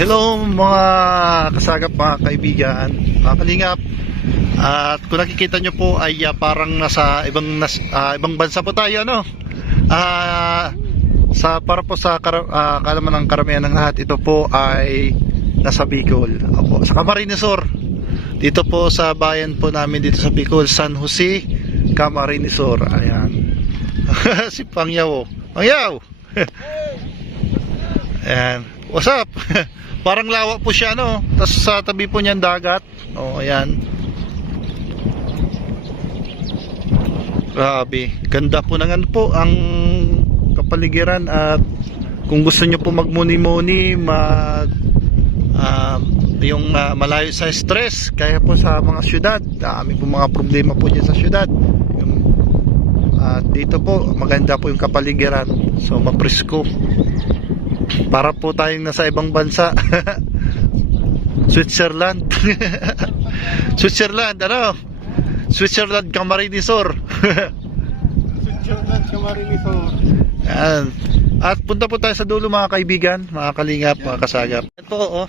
Hello mga kasagap, mga kaibigan, mga kalingap. At kung nakikita nyo po ay parang nasa ibang bansa po tayo, ano? Para po sa kalaman ng karamihan ng lahat, ito po ay nasa Bicol, opo, sa Camarines Sur. Dito po sa bayan po namin dito sa Bicol, San Jose, Camarines Sur. Ayan. Si Pangyaw. Pangyaw. Ayan. What's up? Parang lawa po siya, no? Tapos sa tabi po niyan dagat. Oh, ayan. Grabe. Ganda po ng ano po ang kapaligiran. At kung gusto niyo po magmuni-muni, malayo sa stress, kaya po sa mga syudad, dami po mga problema po dyan sa syudad. At dito po maganda po yung kapaligiran, so mapresko, para po tayong nasa ibang bansa. Switzerland. Switzerland, ano? Switzerland, Camarines Sur. Switzerland, Camarines Sur. Yan. At punta po tayo sa dulo, mga kaibigan, mga kalingap, mga kasagap. Yan po, oh.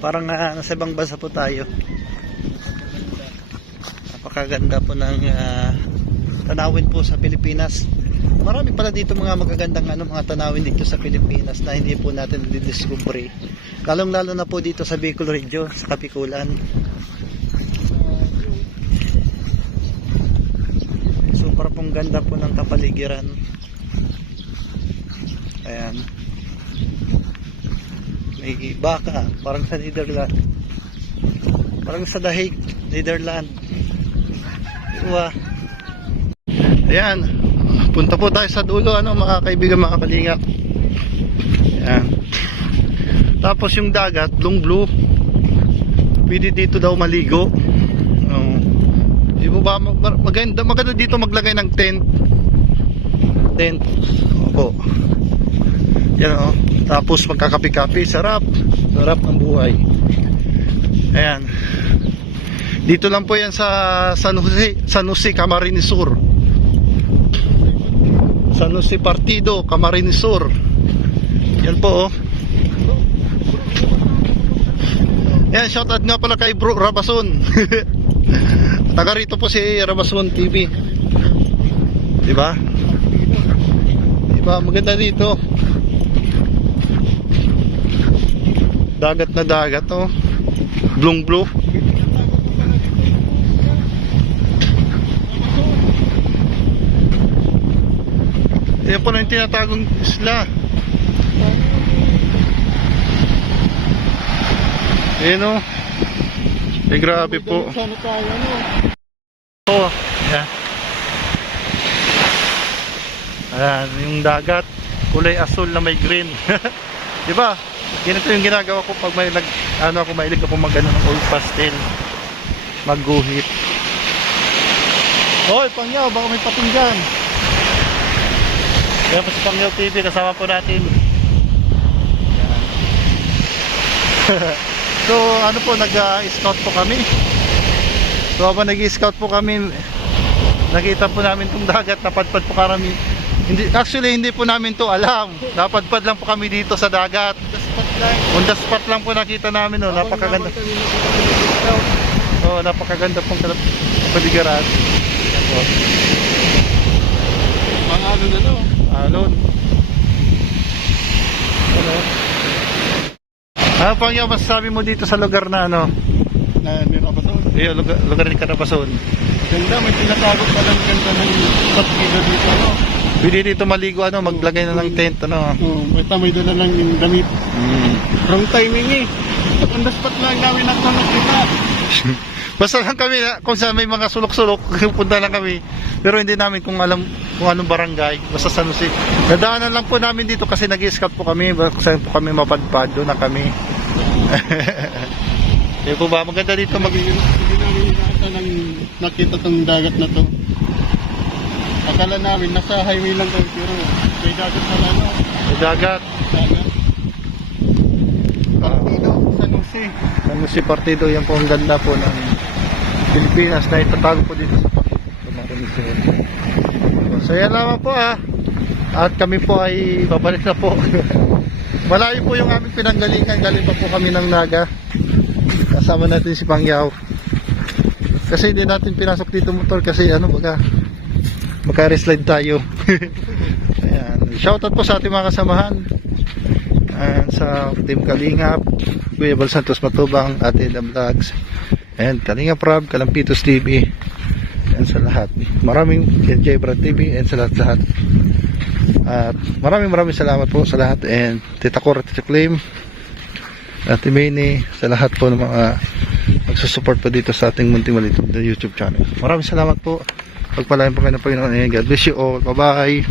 Parang nasa ibang bansa po tayo. Napakaganda po ng tanawin po sa Pilipinas. Marami pala dito mga magagandang mga tanawin dito sa Pilipinas na hindi po natin didiscovery. Lalong-lalo na po dito sa Bicol Region, sa Kapikulan. Super pong ganda po ng kapaligiran. Ayan. May baka, parang sa Netherlands. Parang sa Dahig, Netherlands. Diba? Ayan. Punta po tayo sa dulo, mga kaibigan, mga kalingap. Ayan. Tapos yung dagat, blue. Pwede dito daw maligo. Di ba maganda dito maglagay ng tent. Opo. Yan, oh. Tapos magkakapi-kapi, sarap ng buhay. Ayan. Dito lang po yan sa San Jose, Camarines Sur. San Jose Partido, Camarines Sur. Yan po, oh. Yan, shoutout nga pala kay Bro Rabason. Taga rito po si Rabason TV. Diba? Diba, maganda dito. Dagat na dagat, oh. Blue. Yan po na yung tinatagong isla. Ayan, oh. Grabe po. Oh, yan. Ayan, yung dagat, kulay asul na may green. Diba? Ganito yung ginagawa ko pag may mahilig ako ng oil pastel, magguhit. Hoy, Pangyaw, baka may pating dyan. Kaya po si Pangyaw TV, kasama po natin. So nag-scout po kami. So habang nag-scout po kami, nakita po namin itong dagat, napadpad po kami. Hindi po namin to alam. Napadpad lang po kami dito sa dagat. On the spot lang po nakita namin, napakaganda. Napakaganda pong paligiran. Mga alon. Ano pang yung masasabi mo dito sa lugar na Na ni Rabason? Lugar ni Carabason. Ganda, may tinatagok pa lang ganda ng patgila dito, Pwede dito maligo, maglagay na ng tent, Basta may dala lang yung damit. Wrong timing, eh. On the spot lang namin ako nakita. Basta lang kami, kung saan may mga sulok-sulok, punta lang kami. Pero hindi namin kung anong barangay. Basta San Jose. Nadaanan lang po namin dito kasi nag-i-scout po kami. Saan po kami mapadpad, doon na kami. Hindi po ba? Maganda dito Hindi namin nakita tong dagat na to. Akala namin nasa highway lang tayo, pero may dagat na May dagat. Partido, San Jose. San Jose Partido, yan po ang ganda po ng Pilipinas na itatago po dito sa So yan lamang po, at kami po ay babalik na po. Malayo po yung aming pinanggalingan. Galing pa po kami ng Naga. Kasama natin si Pangyaw. Kasi hindi natin pinasok dito motor kasi ano baga magka-reslide tayo. Ayan. Shoutout po sa ating mga kasamahan. Ayan, sa Team Kalingap, Kuya Bal Santos Matubang, Ate Eda Vlogs, and Kalingap Rob, Kalampitos TV, and sa lahat. Maraming NJ Brad TV, and sa lahat. At maraming salamat po sa lahat, and Tita Cora, Tita Claim, Ate Mayne, sa lahat po ng mga magsusupport po dito sa ating munting maliit na YouTube channel. Maraming salamat po. Pagpalain po kayo ng Panginoon, and God bless you all. Bye bye.